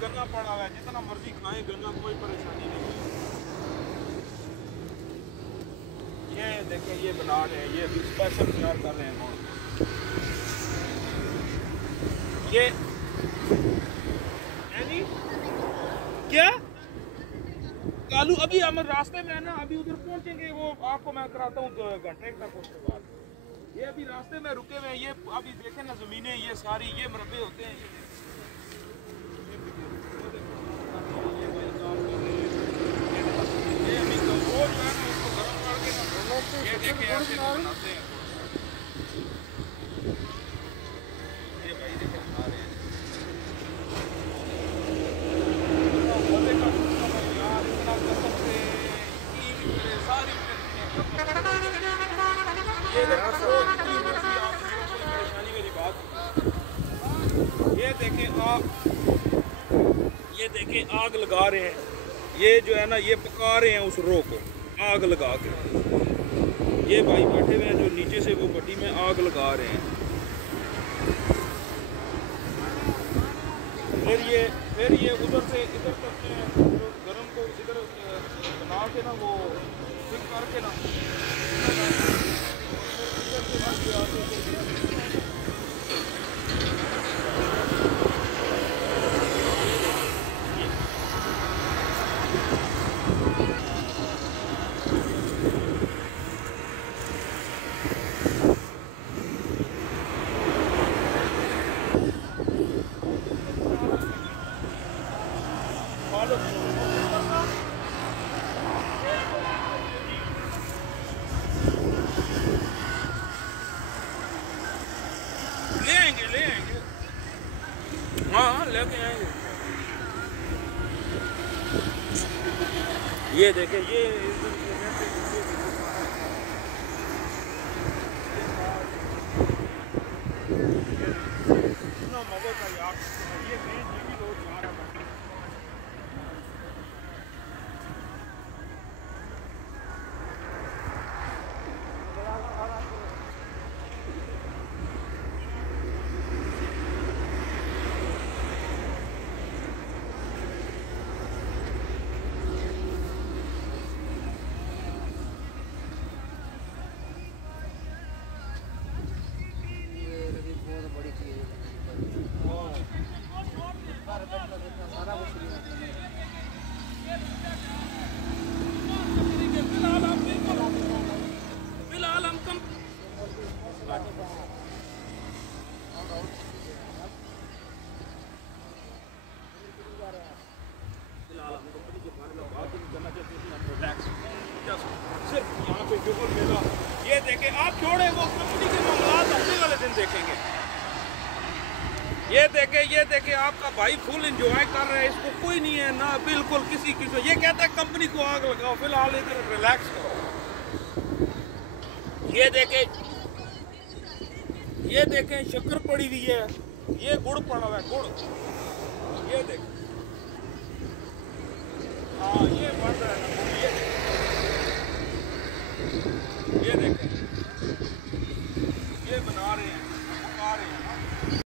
गन्ना पड़ा हुआ है, जितना मर्जी खाएं गन्ना, कोई परेशानी नहीं है। ये देखें, ये बना रहे हैं, ये भी स्पेशल तैयार कर रहे हैं। ये जी क्या कालू, अभी हम रास्ते में है ना, अभी उधर पहुंचेंगे, वो आपको मैं कराता हूँ घंटे तक उसके बाद। ये अभी रास्ते में रुके हुए हैं, ये अभी देखें ना जमीनें, ये सारी ये मरबे होते हैं। ये अभी वो जो है ना उसको गर्म करके ना, ये देखें ऐसे बनाते हैं। ये भाई देखें बना रहे हैं। ये देखें आग लगा रहे हैं, ये जो है ना ये पका रहे हैं उस रो को आग लगा के। ये भाई बैठे हुए हैं जो नीचे से वो भट्टी में आग लगा रहे हैं। फिर ये उधर से इधर करते हैं, गरम को इधर बना के ना वो फिक करके ना ले आएंगे। हाँ लेके आएंगे। ये देखें, ये इतना मजा था यार, ये भी लोग जा रहा था। ये देखें, आप छोड़े वो कंपनी के मामलात आने वाले दिन देखेंगे। ये देखें आपका भाई फुल एंजॉय कर रहा है, इसको कोई नहीं है ना बिल्कुल किसी को। ये कहता है कंपनी को आग लगाओ, फिलहाल इधर रिलैक्स करो। ये देखें शक्कर पड़ी हुई है, ये गुड़ पड़ा हुआ है, गुड़। ये देखें, हाँ ये बंद है ना, ये देखें, ये बना रहे हैं।